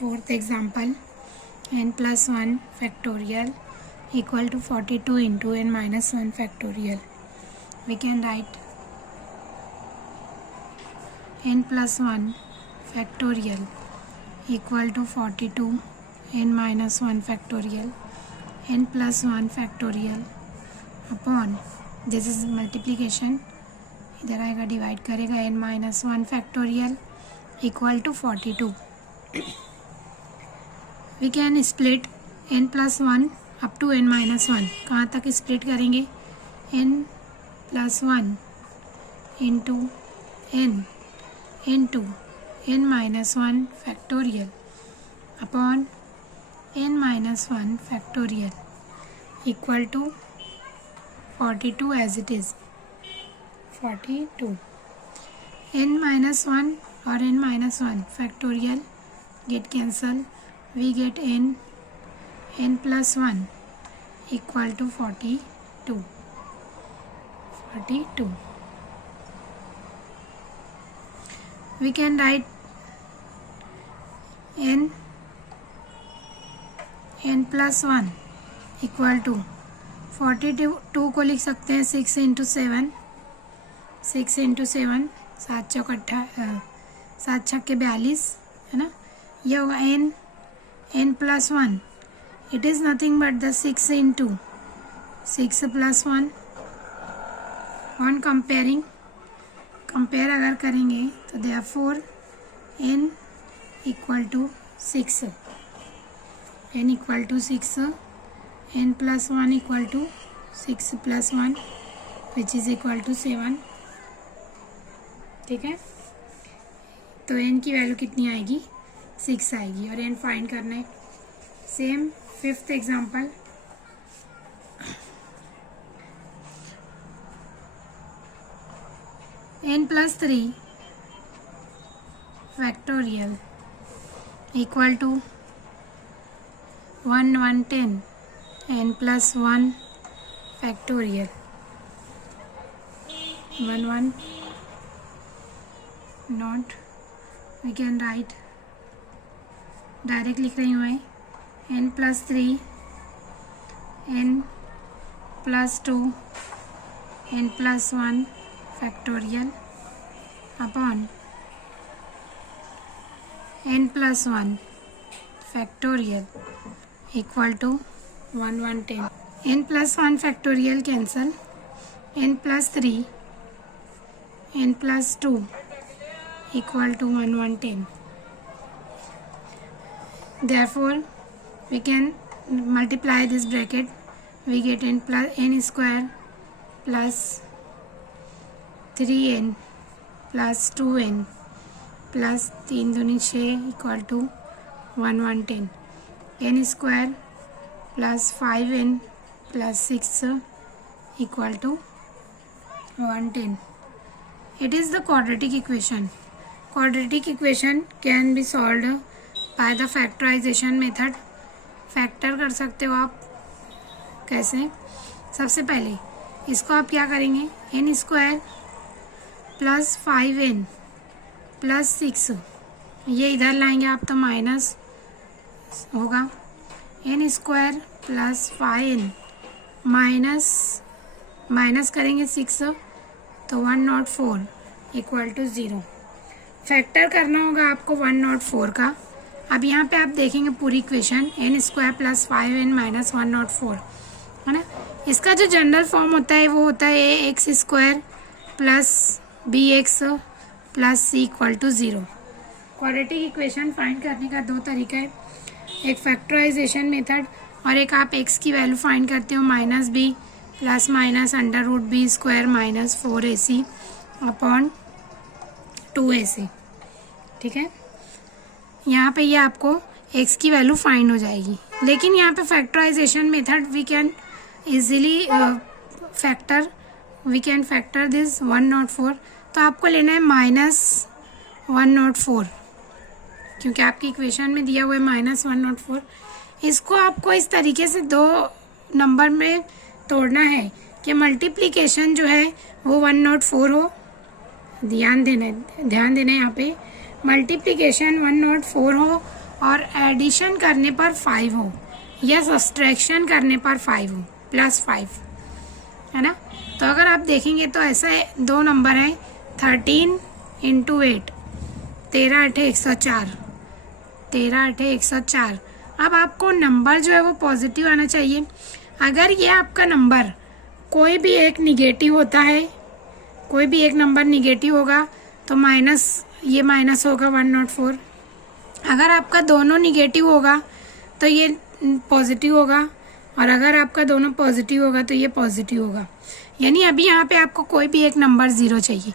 fourth example, n plus 1 factorial equal to 42 into n minus 1 factorial. We can write n plus 1 factorial equal to 42 n minus 1 factorial, n plus 1 factorial upon, this is multiplication, इधर आएगा divide करेगा, n minus 1 factorial equal to 42. We can split n plus 1 up to n minus 1. कहाँ तक split करेंगे? n plus 1 into n into n minus 1 factorial upon n minus 1 factorial equal to 42 as it is. 42. n minus 1 or n minus 1 factorial get cancelled. We get n plus 1 equal to 42. 42. We can write n plus 1 equal to 42 को लिख सकते हैं 6 into 7, 6 into 7, 7 चौक 7 छक्के 42, है ना. ये होगा n plus 1. It is nothing but the 6 into 6 plus 1. On comparing, compare अगर करेंगे तो therefore n equal to 6. n equal to 6. n plus 1 equal to 6 plus 1 which is equal to 7. ठीक है, तो n की वैल्यू कितनी आएगी? 6 आएगी और n फाइंड करना है. Same fifth example, n plus 3 factorial equal to 110 n plus 1 factorial. 1 not, we can write direct लिख रही हूँ मैं, n plus 3 n plus 2 n plus 1 factorial upon n plus 1 factorial equal to 110. n plus 1 factorial cancel, n plus 3 n plus 2 equal to 110. Therefore we can multiply this bracket. We get n plus n square plus 3n plus 2n plus 3 दूनी 6 equal to 110. n square plus 5n plus 6 equal to 110. It is the quadratic equation. Quadratic equation can be solved by the factorization method. Factor कर सकते हो आप. कैसे? सबसे पहले इसको आप क्या करेंगे, n square plus 5n plus 6, ये इधर लाएंगे आप तो माइनस होगा. n square plus 5n minus करेंगे 6 तो 104 इक्वल टू 0. फैक्टर करना होगा आपको 104 का. अब यहाँ पे आप देखेंगे पूरी equation, n square plus 5n minus 104, है ना. इसका जो जनरल फॉर्म होता है वो होता है ax square plus bx plus c equal to 0. Quadratic equation find करने का दो तरीका है, एक फैक्टराइजेशन मेथड और एक आप x की वैल्यू फाइंड करते हो minus b plus minus under root b square minus 4ac upon 2ac. ठीक है, यहाँ पे ये आपको x की वैल्यू फाइंड हो जाएगी. लेकिन यहाँ पे factorisation method we can easily we can factor this 104. तो आपको लेना है माइनस 104 क्योंकि आपकी इक्वेशन में दिया हुआ है माइनस 104. इसको आपको इस तरीके से दो नंबर में तोड़ना है कि मल्टीप्लिकेशन जो है वो 104 हो. ध्यान देना है यहाँ पे मल्टीप्लिकेशन 104 हो और एडिशन करने पर 5 हो या सब्सट्रैक्शन करने पर 5 हो, +5, है ना। तो अगर आप देखेंगे तो ऐसा है, दो नंबर हैं 13 × 8, 13 × 8 = 104, 13 × 8 = 104। अब आपको नंबर जो है वो पॉजिटिव आना चाहिए। अगर ये आपका नंबर कोई भी एक निगेटिव होता है, कोई भी एक नंबर निगेटिव होगा तो ये माइनस होगा 104। अगर आपका दोनों निगेटिव होगा तो ये पॉजिटिव होगा, और अगर आपका दोनों पॉजिटिव होगा तो ये पॉजिटिव होगा। यानी अभी यहाँ पे आपको कोई भी एक नंबर 0 चाहिए।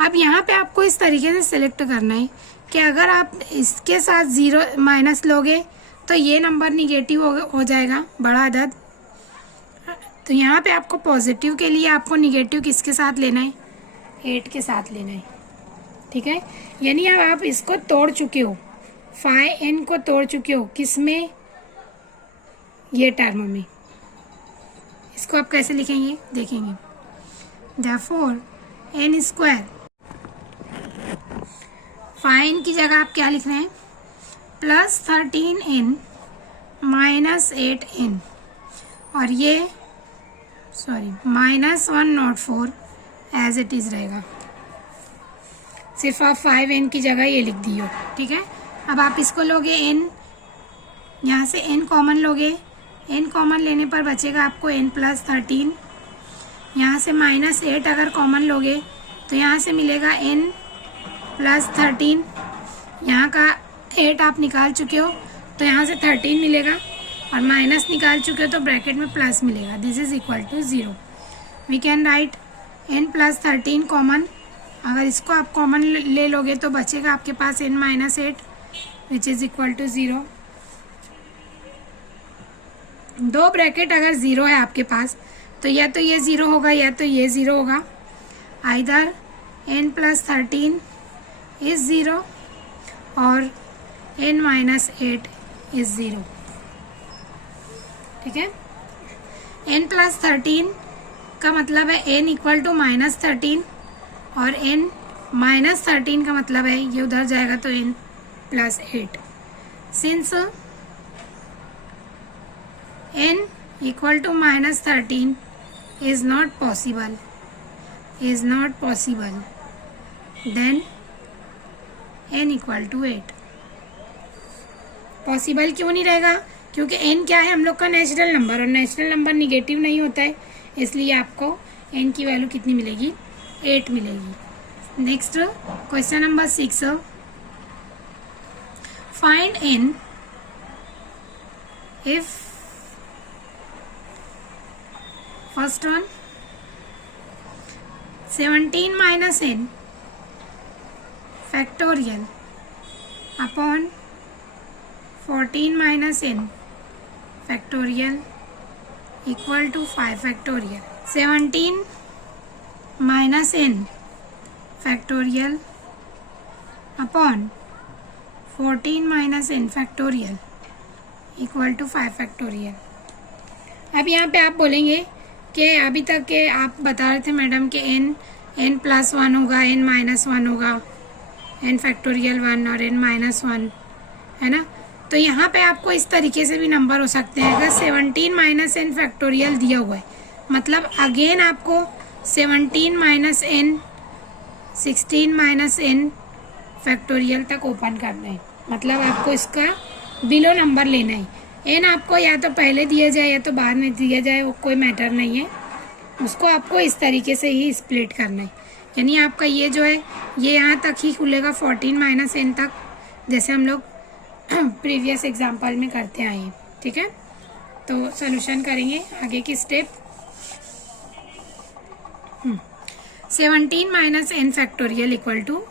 अब यहाँ पे आपको इस तरीके से सिलेक्ट करना है कि अगर आप इसके साथ 0 माइनस लोगे तो ये नंबर निगेटिव हो जाएगा, बड़ा अदद। तो यहाँ पे आपको पॉजिटिव के लिए आपको निगेटिव किसके साथ लेना है, 8 के साथ लेना है, ठीक है। यानी अब आप इसको तोड़ चुके हो, 5n को तोड़ चुके हो, किसमें, ये टर्म में। इसको आप कैसे लिखेंगे देखेंगे। Therefore n², 5n की जगह आप क्या लिख रहे हैं, +13n - 8n, और ये -104 एज इट इज़ रहेगा। सिर्फ आप 5n की जगह ये लिख दियो, ठीक है। अब आप इसको लोगे n, यहाँ से n कॉमन लोगे, n कॉमन लेने पर बचेगा आपको n + 13। यहाँ से -8 अगर कॉमन लोगे तो यहाँ से मिलेगा n + 13। यहाँ का 8 आप निकाल चुके हो तो यहाँ से 13 मिलेगा, और माइनस निकाल चुके हो तो ब्रैकेट में प्लस मिलेगा। This is equal to 0। We can write n + 13 common. अगर इसको आप कॉमन ले लोगे तो बचेगा आपके पास n - 8 which is equal to 0। दो ब्रैकेट अगर 0 है आपके पास तो या तो ये 0 होगा या तो ये 0 होगा। आइदर n + 13 इज 0 और n - 8 इज 0, ठीक है। n + 13 का मतलब है n = -13, और n - 13 का मतलब है ये उधर जाएगा तो n + 8। Since n = -13 is not possible, then n = 8। Possible क्यों नहीं रहेगा, क्योंकि n क्या है, हम लोग का नेचुरल नंबर, और नेचुरल नंबर निगेटिव नहीं होता है, इसलिए आपको n की वैल्यू कितनी मिलेगी, 8 मिलेगी। Next question number 6, find n if first one 17 - n factorial upon 14 - n factorial equal to 5 factorial। 17 - n factorial upon 14 - n factorial equal to 5 factorial। अब यहाँ पे आप बोलेंगे कि अभी तक के आप बता रहे थे मैडम कि n + 1 होगा, n - 1 होगा, n फैक्टोरियल 1 और n - 1, है ना। तो यहाँ पे आपको इस तरीके से भी नंबर हो सकते हैं। अगर 17 - n फैक्टोरियल दिया हुआ है, मतलब अगेन आपको 17 - n 16 - n फैक्टोरियल तक ओपन करना है, मतलब आपको इसका बिलो नंबर लेना है। n आपको या तो पहले दिया जाए या तो बाद में दिया जाए, वो कोई मैटर नहीं है, उसको आपको इस तरीके से ही स्प्लिट करना है। यानी आपका ये जो है ये यहाँ तक ही खुलेगा 14 - n तक, जैसे हम लोग प्रीवियस एग्जाम्पल में करते आए हैं, ठीक है। तो सॉल्यूशन करेंगे आगे की step. 17 - n factorial equal to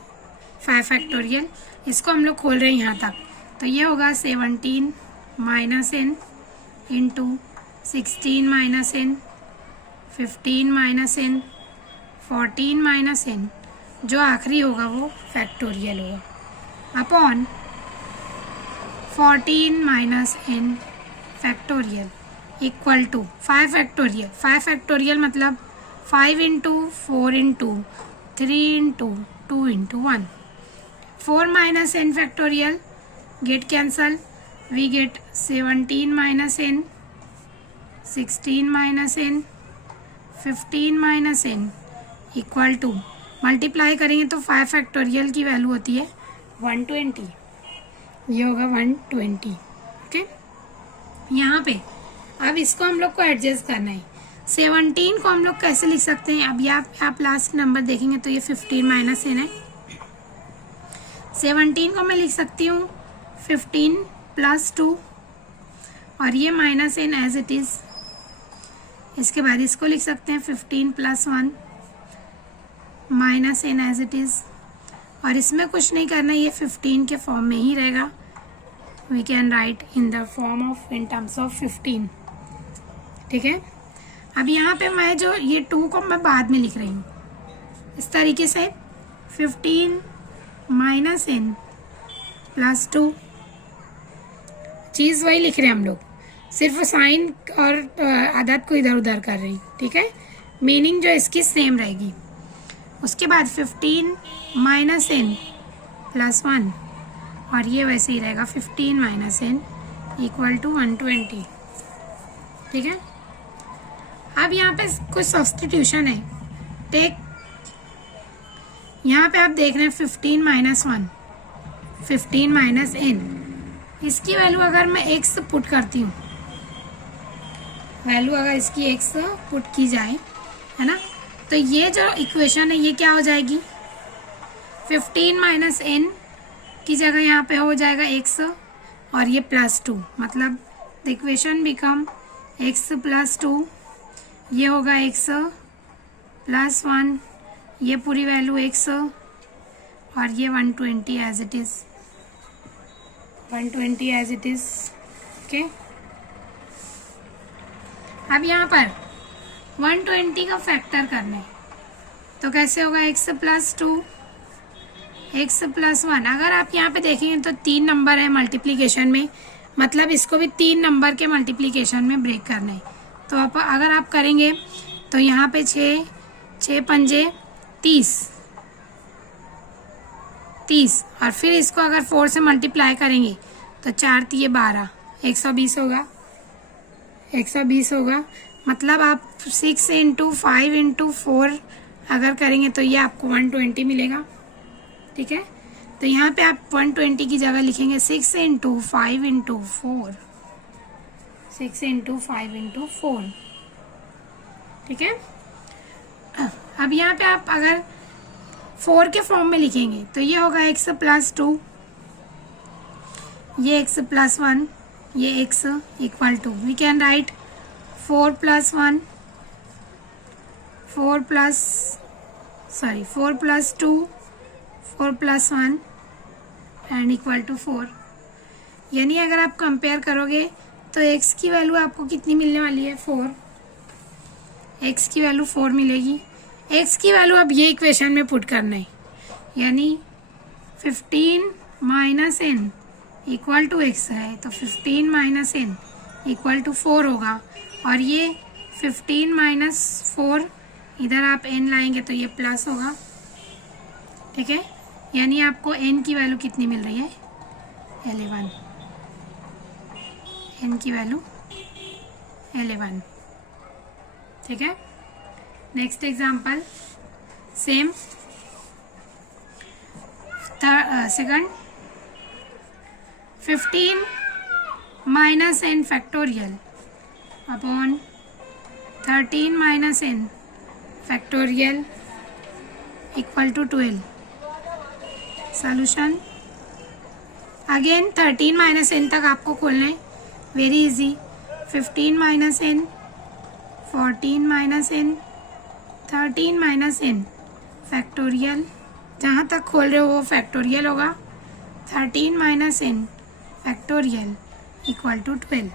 5 factorial, इसको हम लोग खोल रहे हैं यहाँ तक। तो ये होगा 17 - n into 16 - n 15 - n 14 - n, जो आखिरी होगा वो फैक्टोरियल होगा, upon 14 - n factorial equal to 5 factorial. 5 factorial मतलब 5 into 4 into 3 into 2 into 1। 4 - n factorial get cancel, we get 17 minus n, 16 minus n, 15 minus n equal to, multiply करेंगे तो 5 factorial की value होती है 120, ये होगा 120। ओके, यहाँ पे अब इसको हम लोग को एडजस्ट करना है। 17 को हम लोग कैसे लिख सकते हैं, अब आप लास्ट नंबर देखेंगे तो ये 15 माइनस n है। 17 को मैं लिख सकती हूँ 15 प्लस 2 और ये minus n as it is. इसके बाद इसको लिख सकते हैं 15 plus 1 minus n as it is, और इसमें कुछ नहीं करना, ये 15 के फॉर्म में ही रहेगा। We can write in the form of, in terms of 15। ठीक है, अब यहाँ पे मैं जो ये 2 को मैं बाद में लिख रही हूँ इस तरीके से, 15 माइनस n प्लस 2, चीज़ वही लिख रहे हैं हम लोग, सिर्फ साइन और आदत को इधर उधर कर रही। ठीक है, मीनिंग जो इसकी सेम रहेगी। उसके बाद 15 माइनस n प्लस 1 और ये वैसे ही रहेगा 15 माइनस n इक्वल टू 120। ठीक है, अब यहाँ पे कुछ सब्स्टिट्यूशन है। टेक, यहाँ पे आप देख रहे हैं 15 माइनस 1, 15 माइनस n, इसकी वैल्यू अगर मैं x पुट करती हूँ, वैल्यू अगर इसकी x पुट की जाए, है ना, तो ये जो इक्वेशन है ये क्या हो जाएगी, 15 माइनस n की जगह यहाँ पे हो जाएगा x और ये प्लस 2, मतलब the equation become x plus 2, ये होगा x प्लस 1, ये पूरी वैल्यू x और ये 120 as it is, 120 as it is. Okay, अब यहाँ पर 120 का फैक्टर करना है तो कैसे होगा, x प्लस 2, x प्लस 1। अगर आप यहाँ पे देखेंगे तो 3 नंबर है मल्टीप्लिकेशन में, मतलब इसको भी 3 नंबर के मल्टीप्लिकेशन में ब्रेक करना है। तो अगर आप करेंगे तो यहाँ पे 6 पंजे 30 और फिर इसको अगर 4 से मल्टीप्लाई करेंगे तो 4 तिये 12, 120 होगा, 120 होगा। मतलब आप 6 इंटू 5 इंटू 4 अगर करेंगे तो ये आपको 120 मिलेगा। ठीक है, तो यहाँ पे आप 120 की जगह लिखेंगे 6 इंटू 5 इंटू 4, 6 इंटू 5 इंटू 4। ठीक है, अब यहाँ पे आप अगर 4 के फॉर्म में लिखेंगे तो ये होगा x प्लस 2, ये x प्लस 1, ये x equal to, we can write 4 plus 1, 4 plus 2, 4 plus 1 and equal to 4। यानी अगर आप कंपेयर करोगे तो x की वैल्यू आपको कितनी मिलने वाली है, 4, x की वैल्यू 4 मिलेगी। x की वैल्यू अब ये इक्वेशन में पुट करना है, यानी 15 minus n equal to x है, तो 15 माइनस n इक्वल टू 4 होगा, और ये 15 माइनस 4 इधर आप n लाएंगे तो ये प्लस होगा। ठीक है, यानी आपको n की वैल्यू कितनी मिल रही है, 11, n की वैल्यू 11। ठीक है, next example same, second, 15 minus n factorial upon 13 minus n factorial equal to 12। Solution again 13 minus n तक आपको खोलना है, very easy. 15 minus n, 14 minus n, 13 minus n factorial, जहाँ तक खोल रहे हो वो फैक्टोरियल होगा। 13 minus n factorial equal to 12।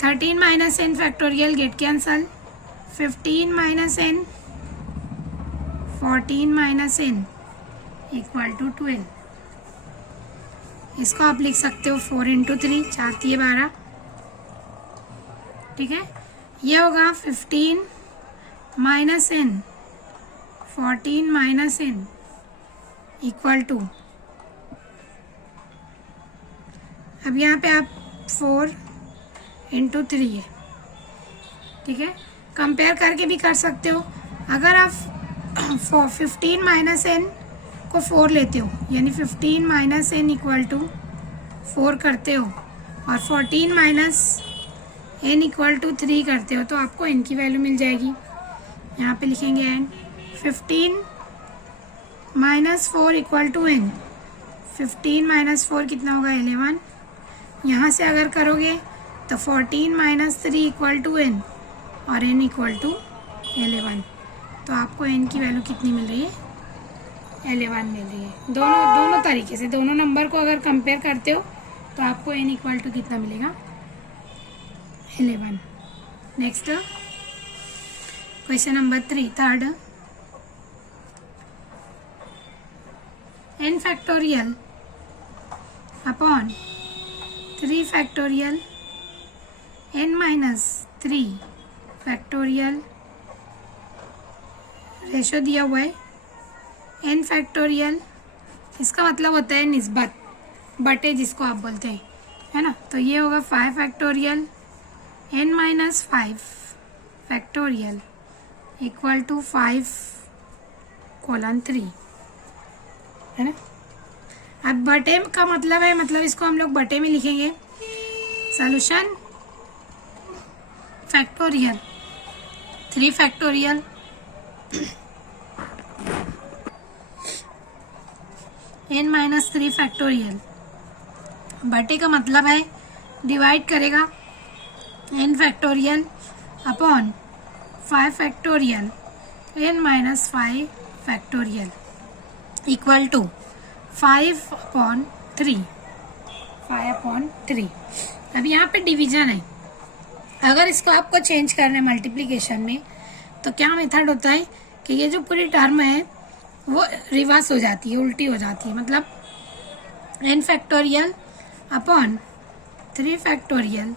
13 minus n factorial get cancel, 15 minus n, 14 minus n equal to 12। इसको आप लिख सकते हो 4 इंटू 3, 4 तिये 12। ठीक है, ये होगा 15 minus n, 14 minus n equal to अब यहाँ पे आप 4 इंटू 3 है, ठीक है। कंपेयर करके भी कर सकते हो। अगर आप 15 माइनस एन को 4 लेते हो, यानी 15 माइनस एन इक्वल टू 4 करते हो और 14 माइनस एन इक्वल टू 3 करते हो, तो आपको एन की वैल्यू मिल जाएगी। यहाँ पे लिखेंगे n. 15 minus 4 equal to n. 15 minus 4 कितना होगा? 11। यहाँ से अगर करोगे तो 14 माइनस 3 इक्वल टू एन और एन इक्वल टू 11। तो आपको एन की वैल्यू कितनी मिल रही है? 11 मिल रही है। दोनों तरीके से, दोनों नंबर को अगर कंपेयर करते हो तो आपको एन इक्वल टू कितना मिलेगा? 11। Next question number 3, third. n factorial upon 3 factorial n minus 3 factorial ratio दिया हुआ है। n फैक्टोरियल इसका मतलब होता है निस्बत, बटे जिसको आप बोलते हैं, है ना। तो ये होगा 5 factorial n minus 5 factorial equal to 5:3, है ना। अब बटे का मतलब है, मतलब इसको हम लोग बटे में लिखेंगे। Solution factorial 3 factorial n minus 3 factorial, बटे का मतलब है डिवाइड करेगा n factorial upon 5 factorial n minus 5 factorial equal to 5/3। अब यहाँ पे डिवीजन है। अगर इसको आपको चेंज करना है मल्टीप्लिकेशन में, तो क्या मेथड होता है कि ये जो पूरी टर्म है वो रिवर्स हो जाती है, उल्टी हो जाती है। मतलब n factorial upon 3 factorial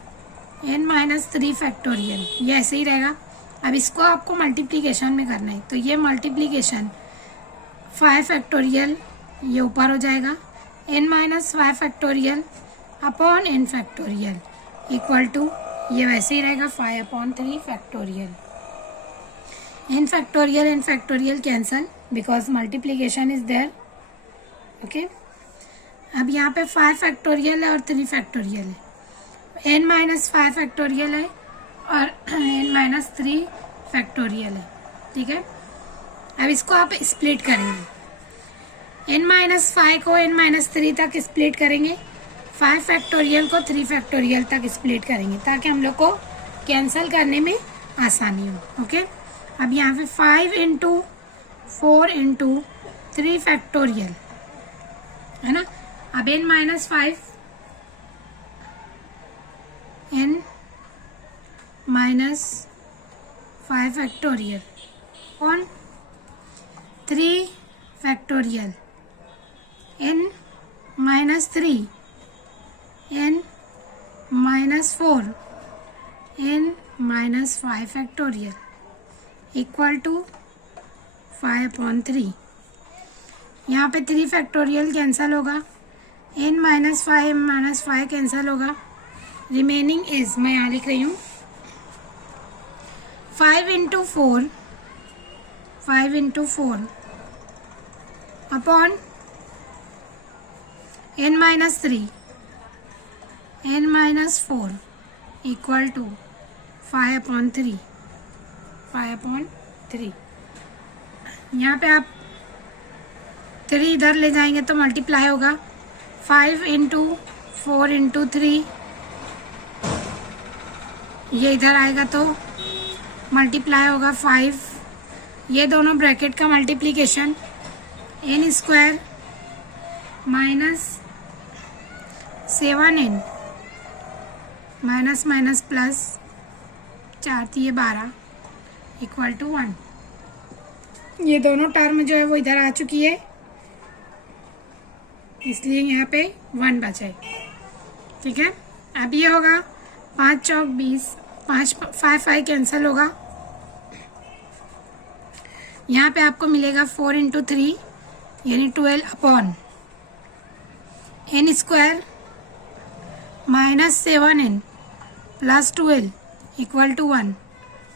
n minus 3 factorial, ये ऐसे ही रहेगा। अब इसको आपको मल्टीप्लिकेशन में करना है, तो ये मल्टीप्लिकेशन 5 फैक्टोरियल ये ऊपर हो जाएगा, n minus 5 factorial upon n factorial equal to ये वैसे ही रहेगा 5/3 factorial. n factorial cancel because multiplication is there, okay. अब यहाँ पे 5 फैक्टोरियल है और 3 फैक्टोरियल है, n माइनस 5 फैक्टोरियल है और n माइनस 3 फैक्टोरियल है, ठीक है। अब इसको आप स्प्लिट करेंगे, n माइनस 5 को n माइनस 3 तक स्प्लिट करेंगे, 5 फैक्टोरियल को 3 फैक्टोरियल तक स्प्लिट करेंगे, ताकि हम लोग को कैंसिल करने में आसानी हो, ओके। अब यहाँ पे 5 इंटू 4 इंटू 3 फैक्टोरियल, है ना। अब n minus 5 n minus 5 factorial on 3 factorial n minus 3 n minus 4 n minus 5 factorial equal to 5/3। यहाँ पे 3 फैक्टोरियल कैंसिल होगा, n माइनस 5 कैंसिल होगा, रिमेनिंग इज, मैं यहाँ लिख रही हूँ 5 into 4 upon n minus 3 n minus 4 equal to 5/3। यहाँ पे आप 3 इधर ले जाएंगे तो मल्टीप्लाई होगा, 5 इंटू 4 इंटू 3, ये इधर आएगा तो मल्टीप्लाई होगा 5, ये दोनों ब्रैकेट का multiplication n square minus 7n minus minus plus 4 3 12 equal to 1। ये दोनों टर्म जो है वो इधर आ चुकी है, इसलिए यहाँ पे 1 बचा है, ठीक है। अब ये होगा 5 चौक 20, 5 कैंसिल होगा। यहाँ पे आपको मिलेगा 4 इंटू 3 यानी 12 upon n square -7n plus 12 equal to 1,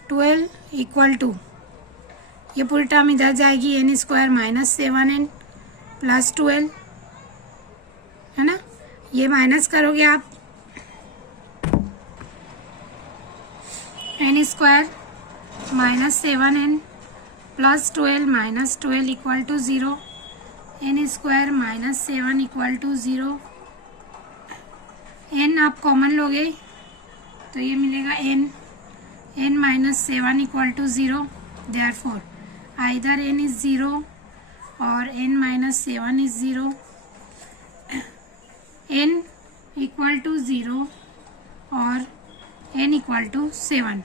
12 equal to, ये पूरी टर्म इधर जाएगी, n स्क्वायर -7n प्लस 12, है ना। ये माइनस करोगे आप, n square -7n plus 12 equal to 0, n square -7 equal to 0, n आप कॉमन लोगे तो ये मिलेगा n -7 equal to 0, therefore either n is 0 और n -7 is 0, n equal to 0 और n इक्वल टू 7,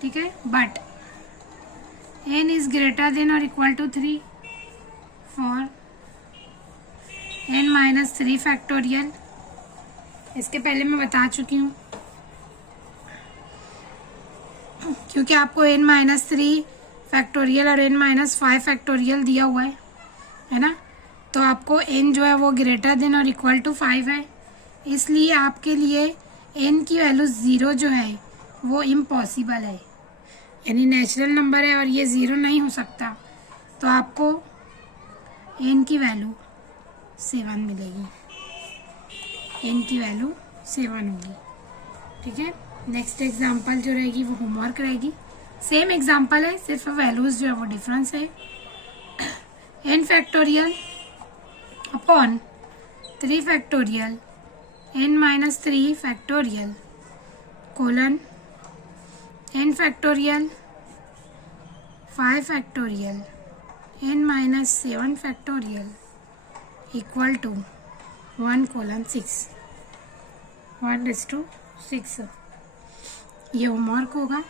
ठीक है। But n is greater than और equal to 3 for n -3 factorial. इसके पहले मैं बता चुकी हूँ, क्योंकि आपको n -3 फैक्टोरियल और n -5 फैक्टोरियल दिया हुआ है ना। तो आपको n जो है वो ग्रेटर देन और इक्वल टू 5 है, इसलिए आपके लिए n की वैल्यू 0 जो है वो इम्पॉसिबल है, यानी नेचुरल नंबर है और ये 0 नहीं हो सकता। तो आपको n की वैल्यू 7 मिलेगी, n की वैल्यू 7 होगी, ठीक है। नेक्स्ट एग्जांपल जो रहेगी वो होमवर्क रहेगी, सेम एग्जांपल है, सिर्फ वैल्यूज जो है वो डिफरेंस है। n factorial upon 3 factorial n -3 factorial colon n factorial 5 factorial n -7 factorial equal to 1:6, 1:6। ये होमवर्क होगा।